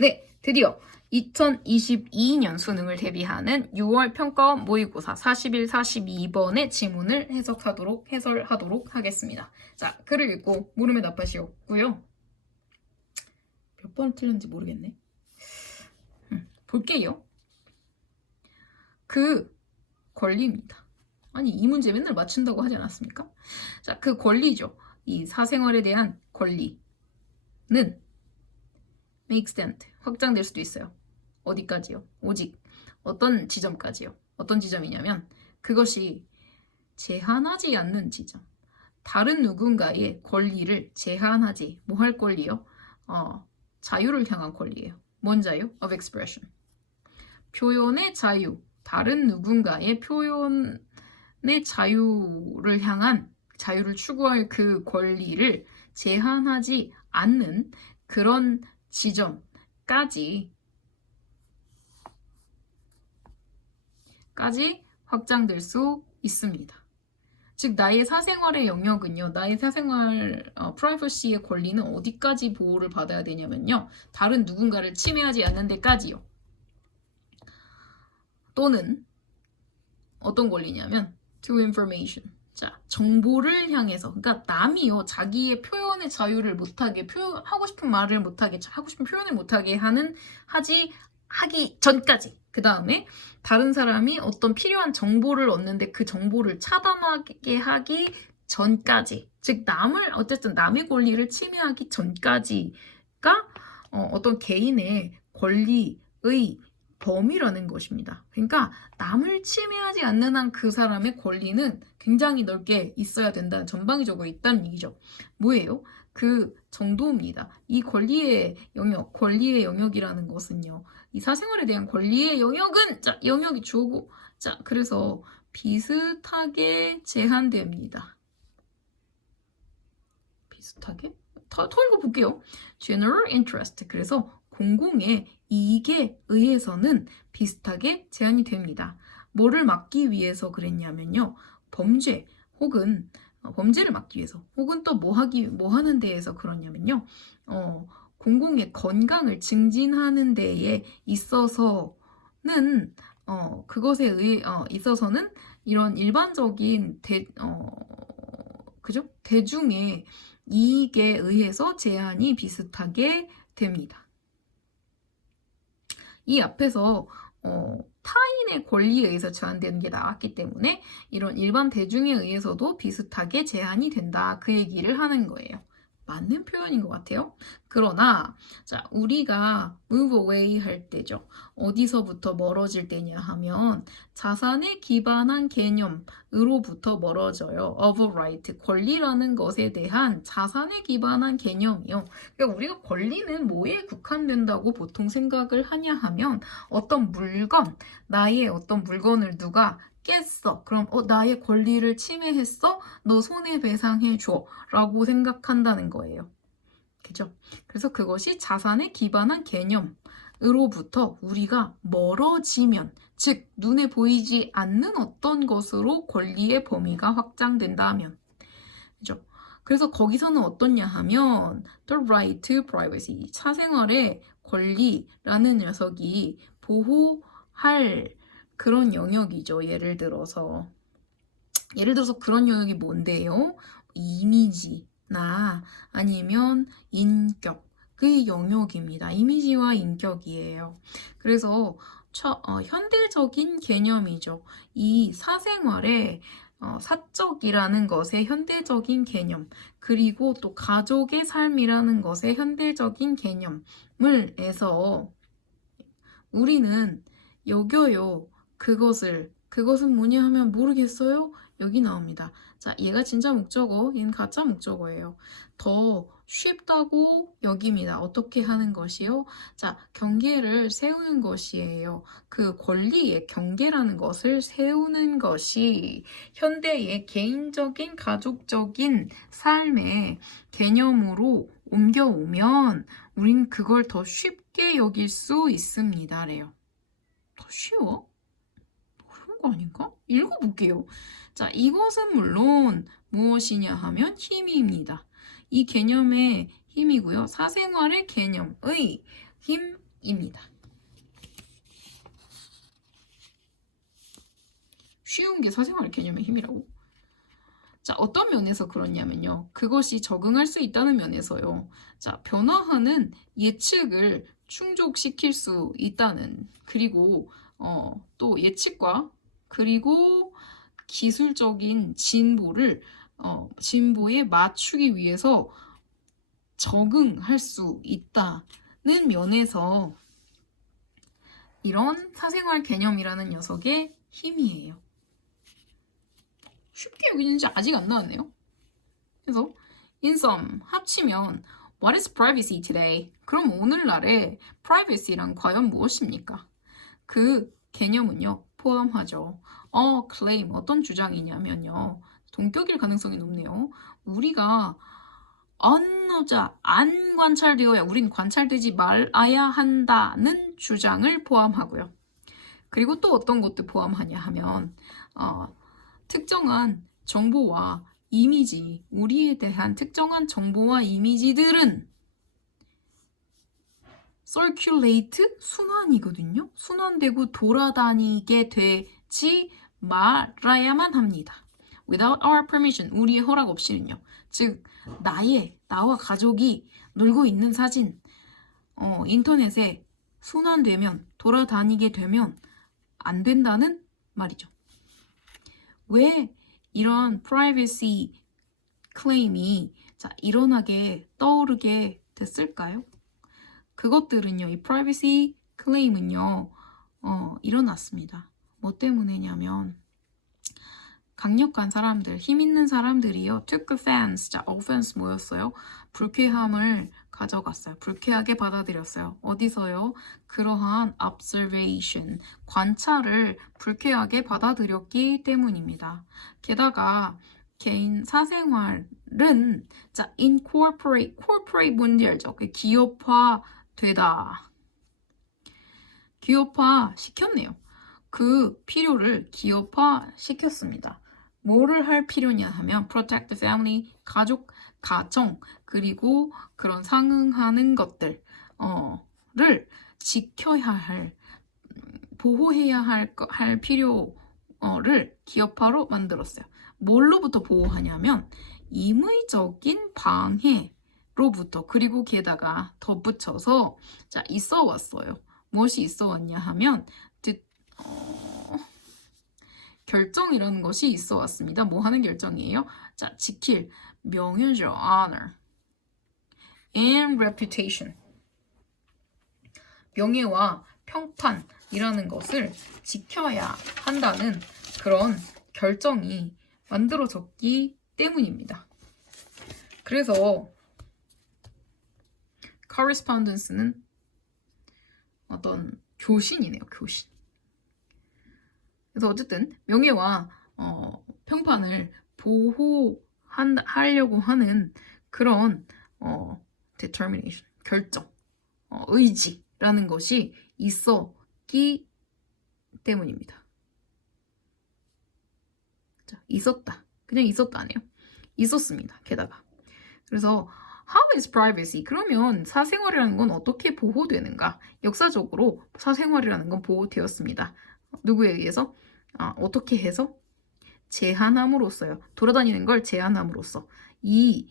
네, 드디어 2022년 수능을 대비하는 6월 평가원 모의고사 41, 42번의 지문을 해설하도록 하겠습니다. 자, 글을 읽고 물음에 답하시었고요. 몇 번 틀렸는지 모르겠네. 볼게요. 그 권리입니다. 아니, 이 문제 맨날 맞춘다고 하지 않았습니까? 자, 그 권리죠. 이 사생활에 대한 권리는 may extend, 확장될 수도 있어요. 어디까지요? 오직 어떤 지점까지요? 어떤 지점이냐면 그것이 제한하지 않는 지점. 다른 누군가의 권리를 제한하지, 뭐 할 권리요? 자유를 향한 권리예요. 뭔 자유? of expression. 표현의 자유, 다른 누군가의 표현의 자유를 향한, 자유를 추구할 그 권리를 제한하지 않는 그런 지점까지 확장될 수 있습니다. 즉 나의 사생활의 영역은요, 나의 사생활 프라이버시의 권리는 어디까지 보호를 받아야 되냐면요, 다른 누군가를 침해하지 않는 데까지요. 또는 어떤 권리냐면 to information. 자, 정보를 향해서, 그러니까 남이요, 자기의 표현의 자유를 못하게, 하고 싶은 말을 못하게, 하고 싶은 표현을 못하게 하기 전까지. 그 다음에 다른 사람이 어떤 필요한 정보를 얻는데 그 정보를 차단하게 하기 전까지. 즉 어쨌든 남의 권리를 침해하기 전까지가 어떤 개인의 권리의 범위라는 것입니다. 그러니까 남을 침해하지 않는 한 그 사람의 권리는 굉장히 넓게 있어야 된다는, 전방위적으로 있다는 얘기죠. 뭐예요? 그 정도입니다. 이 권리의 영역이라는 것은요, 이 사생활에 대한 권리의 영역은, 자, 영역이 주어고, 자, 그래서 비슷하게 제한됩니다. 비슷하게? 더 읽어볼게요. General interest. 그래서 공공의 이익에 의해서는 비슷하게 제한이 됩니다. 뭐를 막기 위해서 그랬냐면요, 범죄 혹은 범죄를 막기 위해서, 혹은 또 뭐 하는 데에서 그러냐면요, 공공의 건강을 증진하는 데에 있어서는 그것에 있어서는 이런 일반적인 대중의 이익에 의해서 제한이 비슷하게 됩니다. 이 앞에서 타인의 권리에 의해서 제한되는 게 나왔기 때문에 이런 일반 대중에 의해서도 비슷하게 제한이 된다, 그 얘기를 하는 거예요. 맞는 표현인 것 같아요. 그러나 자, 우리가 move away 할 때죠. 어디서부터 멀어질 때냐 하면 자산에 기반한 개념으로부터 멀어져요. of right, 권리라는 것에 대한 자산에 기반한 개념이요. 그러니까 우리가 권리는 뭐에 국한된다고 보통 생각을 하냐 하면, 어떤 물건, 나의 어떤 물건을 누가 깼어. 그럼 나의 권리를 침해했어? 너 손해배상해줘. 라고 생각한다는 거예요. 그죠? 그래서 그것이 자산에 기반한 개념으로부터 우리가 멀어지면, 즉 눈에 보이지 않는 어떤 것으로 권리의 범위가 확장된다면, 그죠? 그래서 거기서는 어떻냐 하면 the right to privacy, 사생활의 권리라는 녀석이 보호할 그런 영역이죠. 예를 들어서 그런 영역이 뭔데요? 이미지나 아니면 인격, 그 영역입니다. 이미지와 인격이에요. 그래서 현대적인 개념이죠. 이 사생활의 사적이라는 것의 현대적인 개념, 그리고 또 가족의 삶이라는 것의 현대적인 개념을 해서 우리는 여겨요. 그것은 뭐냐 하면 모르겠어요? 여기 나옵니다. 자, 얘가 진짜 목적어, 얘는 가짜 목적어예요. 더 쉽다고 여깁니다. 어떻게 하는 것이요? 자, 경계를 세우는 것이에요. 그 권리의 경계라는 것을 세우는 것이 현대의 개인적인, 가족적인 삶의 개념으로 옮겨오면 우린 그걸 더 쉽게 여길 수 있습니다. 래요. 더 쉬워? 어려운 거 아닌가? 읽어볼게요. 자, 이것은 물론 무엇이냐 하면 힘입니다. 이 개념의 힘이고요. 사생활의 개념의 힘 입니다. 쉬운 게 사생활 개념의 힘이라고? 자, 어떤 면에서 그렇냐면요. 그것이 적응할 수 있다는 면에서요. 자, 변화하는 예측을 충족시킬 수 있다는, 그리고 또 예측과 그리고 기술적인 진보에 맞추기 위해서 적응할 수 있다는 면에서 이런 사생활 개념이라는 녀석의 힘이에요. 쉽게 여기는지 아직 안 나왔네요. 그래서 in sum 합치면 What is privacy today? 그럼 오늘날의 privacy란 과연 무엇입니까? 그 개념은요 포함하죠. claim 어떤 주장이냐면요. 동격일 가능성이 높네요. 우리가 안 관찰되어야 우린 관찰되지 말아야 한다는 주장을 포함하고요. 그리고 또 어떤 것도 포함하냐 하면 특정한 정보와 이미지, 우리에 대한 특정한 정보와 이미지들은 circulate, 순환이거든요. 순환되고 돌아다니게 되지 말아야만 합니다. Without our permission, 우리의 허락 없이는요. 즉, 나와 가족이 놀고 있는 사진, 인터넷에 순환되면, 돌아다니게 되면 안 된다는 말이죠. 왜 이런 privacy claim이 떠오르게 됐을까요? 그것들은요, 이 privacy claim은요, 일어났습니다. 뭐 때문에냐면, 강력한 사람들, 힘 있는 사람들이요, took offense, offense 뭐였어요? 불쾌함을 가져갔어요. 불쾌하게 받아들였어요. 어디서요? 그러한 observation, 관찰을 불쾌하게 받아들였기 때문입니다. 게다가 개인 사생활은 corporate 뭔지 알죠? 기업화되다. 기업화 시켰네요. 그 필요를 기업화시켰습니다. 뭐를 할 필요냐 하면 protect the family, 가정, 그리고 그런 상응하는 것들을 지켜야 할, 보호해야 할 필요를 기업화로 만들었어요. 뭘로부터 보호하냐면 임의적인 방해로부터, 그리고 게다가 덧붙여서 있어 왔어요. 무엇이 있어 왔냐 하면 결정이라는 것이 있어 왔습니다. 뭐 하는 결정이에요? 지킬 명예죠. honor and reputation. 명예와 평판이라는 것을 지켜야 한다는 그런 결정이 만들어졌기 때문입니다. 그래서 correspondence는 어떤 교신이네요. 교신. 그래서 어쨌든 명예와 평판을 보호하려고 하는 그런 determination, 결정, 의지라는 것이 있었기 때문입니다. 있었다. 그냥 있었다네요. 있었습니다. 게다가. 그래서 How is privacy? 그러면 사생활이라는 건 어떻게 보호되는가? 역사적으로 사생활이라는 건 보호되었습니다. 누구에 의해서? 어떻게 해서? 제한함으로써요. 돌아다니는 걸 제한함으로써. 이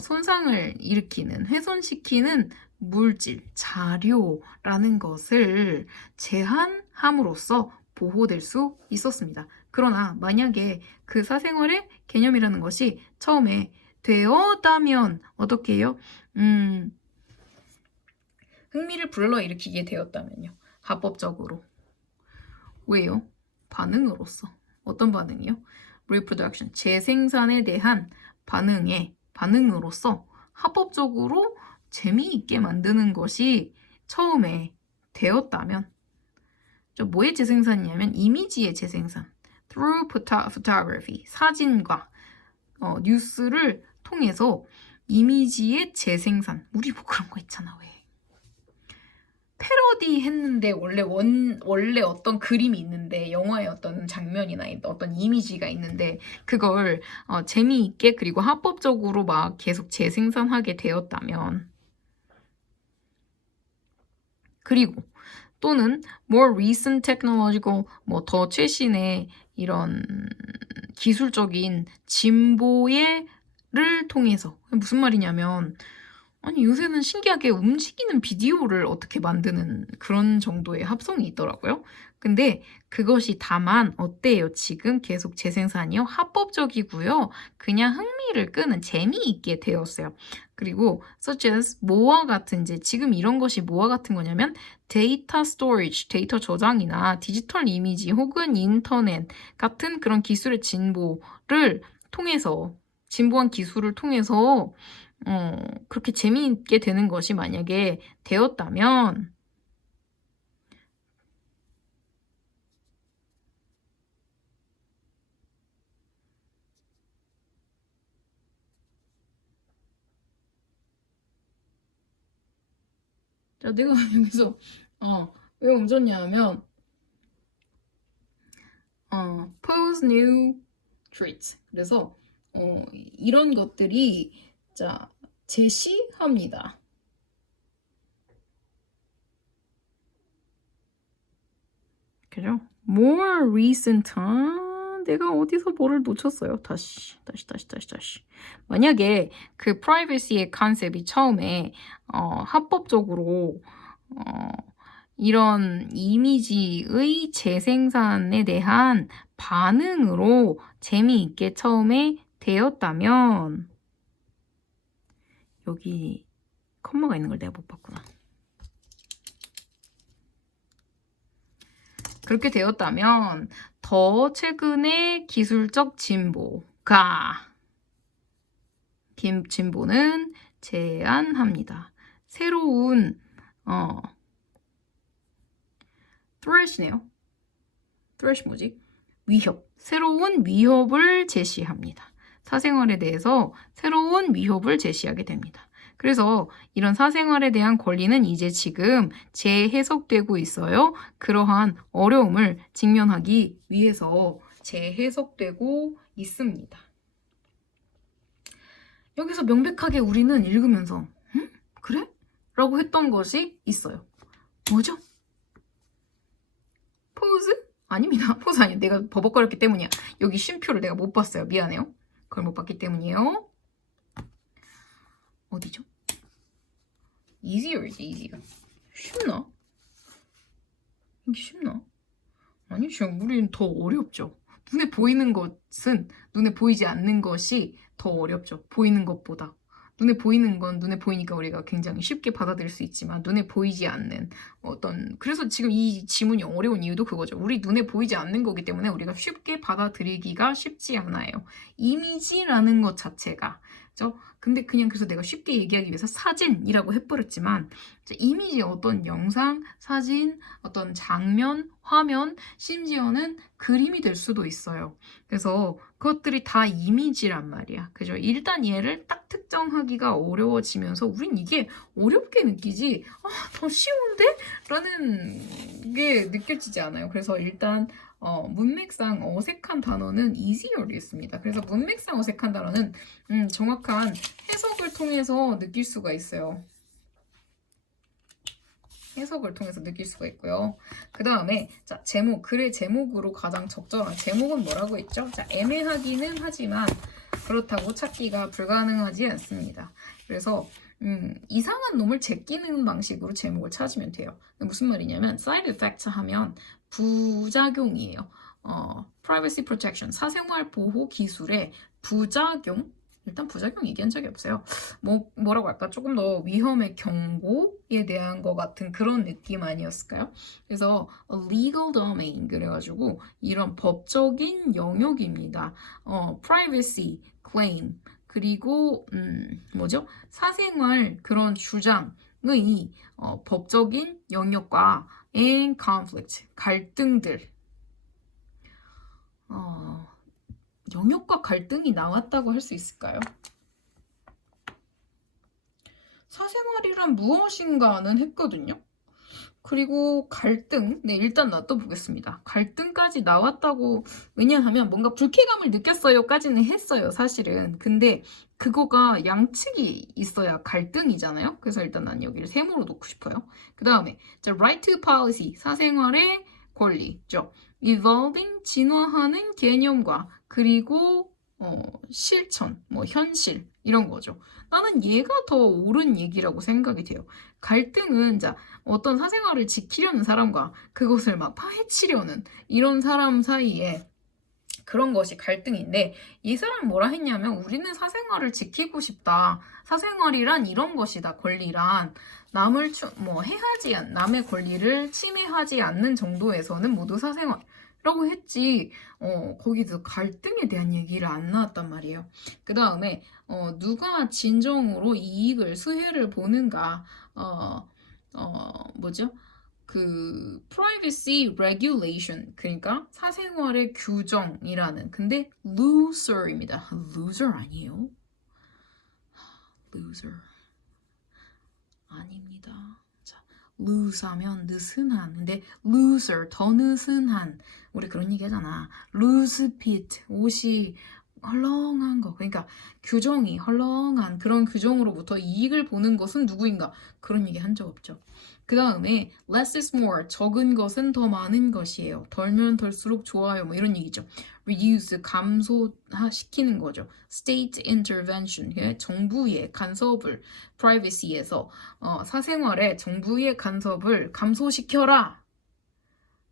손상을 일으키는, 훼손시키는 물질, 자료라는 것을 제한함으로써 보호될 수 있었습니다. 그러나 만약에 그 사생활의 개념이라는 것이 처음에 되었다면 어떻게 해요? 흥미를 불러일으키게 되었다면요. 합법적으로. 왜요? 반응으로서. 어떤 반응이요? reproduction, 재생산에 대한 반응으로서 합법적으로 재미있게 만드는 것이 처음에 되었다면 뭐의 재생산이냐면 이미지의 재생산. through photography, 사진과 뉴스를 통해서 이미지의 재생산. 우리 뭐 그런 거 있잖아. 왜? 패러디 했는데 원래 어떤 그림이 있는데 영화의 어떤 장면이나 어떤 이미지가 있는데 그걸 재미있게 그리고 합법적으로 막 계속 재생산하게 되었다면 그리고 또는 more recent technological, 뭐 더 최신의 이런 기술적인 진보를 통해서. 무슨 말이냐면 아니 요새는 신기하게 움직이는 비디오를 어떻게 만드는 그런 정도의 합성이 있더라고요. 근데 그것이 다만 어때요? 지금 계속 재생산이요? 합법적이고요. 그냥 흥미를 끄는 재미있게 되었어요. 그리고 such as 뭐와 같은 이제 지금 이런 것이 뭐와 같은 거냐면 데이터 스토리지, 데이터 저장이나 디지털 이미지 혹은 인터넷 같은 그런 기술의 진보를 통해서 진보한 기술을 통해서 그렇게 재미있게 되는 것이 만약에 되었다면 자, 내가 여기서 왜 옮겼냐면 pose new traits. 그래서 이런 것들이 자 제시합니다. 그죠? More recent. 내가 어디서 뭐를 놓쳤어요. 다시. 만약에 그 privacy의 컨셉이 처음에 합법적으로 이런 이미지의 재생산에 대한 반응으로 재미있게 처음에 되었다면 여기 컴마가 있는 걸 내가 못 봤구나. 그렇게 되었다면 더 최근의 기술적 진보는 제안합니다. 새로운 threat이네요. threat 뭐지? 위협. 새로운 위협을 제시합니다. 사생활에 대해서 새로운 위협을 제시하게 됩니다. 그래서 이런 사생활에 대한 권리는 이제 지금 재해석되고 있어요. 그러한 어려움을 직면하기 위해서 재해석되고 있습니다. 여기서 명백하게 우리는 읽으면서 그래? 라고 했던 것이 있어요. 뭐죠? 포즈? 아닙니다. 포즈 아니에요. 내가 버벅거렸기 때문이야. 여기 쉼표를 내가 못 봤어요. 미안해요. 그걸 못 봤기 때문이에요. 어디죠? easier이지, easier. 쉽나? 이게 쉽나? 아니, 지금 우리는 더 어렵죠. 눈에 보이는 것은 눈에 보이지 않는 것이 더 어렵죠. 보이는 것보다. 눈에 보이는 건 눈에 보이니까 우리가 굉장히 쉽게 받아들일 수 있지만 눈에 보이지 않는 그래서 지금 이 지문이 어려운 이유도 그거죠. 우리 눈에 보이지 않는 거기 때문에 우리가 쉽게 받아들이기가 쉽지 않아요. 이미지라는 것 자체가. 그죠? 근데 그냥 그래서 내가 쉽게 얘기하기 위해서 사진이라고 해버렸지만 이미지 어떤 영상, 사진, 어떤 장면, 화면, 심지어는 그림이 될 수도 있어요. 그래서 그것들이 다 이미지란 말이야. 그죠? 일단 얘를 딱 특정하기가 어려워지면서 우린 이게 어렵게 느끼지 더 쉬운데? 라는 게 느껴지지 않아요. 그래서 일단 문맥상 어색한 단어는 easier이었습니다. 그래서 문맥상 어색한 단어는 정확한 해석을 통해서 느낄 수가 있어요. 해석을 통해서 느낄 수가 있고요. 그 다음에 자 제목, 글의 제목으로 가장 적절한 제목은 뭐라고 했죠? 자 애매하기는 하지만 그렇다고 찾기가 불가능하지 않습니다. 그래서 이상한 놈을 제끼는 방식으로 제목을 찾으면 돼요. 무슨 말이냐면 side effect 하면 부작용이에요. privacy protection, 사생활 보호 기술의 부작용. 일단 부작용 얘기한 적이 없어요. 뭐라고 할까? 조금 더 위험의 경고에 대한 것 같은 그런 느낌 아니었을까요? 그래서 legal domain 그래가지고 이런 법적인 영역입니다. privacy claim 그리고 뭐죠? 사생활 그런 주장의 법적인 영역과 and conflict 갈등들 영역과 갈등이 나왔다고 할 수 있을까요? 사생활이란 무엇인가는 했거든요. 그리고 갈등. 네, 일단 놔둬보겠습니다. 갈등까지 나왔다고, 왜냐하면 뭔가 불쾌감을 느꼈어요까지는 했어요, 사실은. 근데 그거가 양측이 있어야 갈등이잖아요. 그래서 일단 난 여기를 세모로 놓고 싶어요. 그 다음에 right to policy, 사생활의 권리죠. evolving, 진화하는 개념과 그리고 실천, 뭐 현실 이런 거죠. 나는 얘가 더 옳은 얘기라고 생각이 돼요. 갈등은 자 어떤 사생활을 지키려는 사람과 그것을 막 파헤치려는 이런 사람 사이에 그런 것이 갈등인데 이 사람은 뭐라 했냐면 우리는 사생활을 지키고 싶다. 사생활이란 이런 것이다. 권리란 남을 뭐 해하지 남의 권리를 침해하지 않는 정도에서는 모두 사생활이라고 했지. 거기서 갈등에 대한 얘기를 안 나왔단 말이에요. 그 다음에 누가 진정으로 이익을 수혜를 보는가 뭐죠? 그 privacy regulation 그러니까 사생활의 규정이라는 근데 loser입니다. loser 아니에요? loser 아닙니다. 자, lose 하면 느슨한 근데 loser 더 느슨한 우리 그런 얘기 하잖아. loose fit 옷이 헐렁한 거 그러니까 규정이 헐렁한 그런 규정으로부터 이익을 보는 것은 누구인가 그런 얘기 한 적 없죠. 그 다음에 less is more 적은 것은 더 많은 것이에요. 덜면 덜수록 좋아요. 뭐 이런 얘기죠. reduce 감소시키는 거죠. state intervention 정부의 간섭을 privacy에서 사생활에 정부의 간섭을 감소시켜라.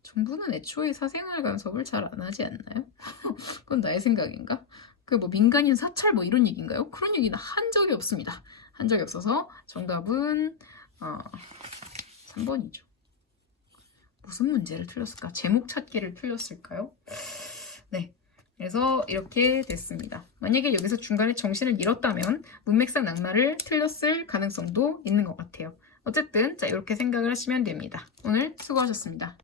정부는 애초에 사생활 간섭을 잘 안 하지 않나요? 그건 나의 생각인가? 그 뭐 민간인 사찰 뭐 이런 얘기인가요? 그런 얘기는 한 적이 없습니다. 한 적이 없어서 정답은 3번이죠. 무슨 문제를 틀렸을까? 제목 찾기를 틀렸을까요? 네. 그래서 이렇게 됐습니다. 만약에 여기서 중간에 정신을 잃었다면 문맥상 낱말을 틀렸을 가능성도 있는 것 같아요. 어쨌든 자 이렇게 생각을 하시면 됩니다. 오늘 수고하셨습니다.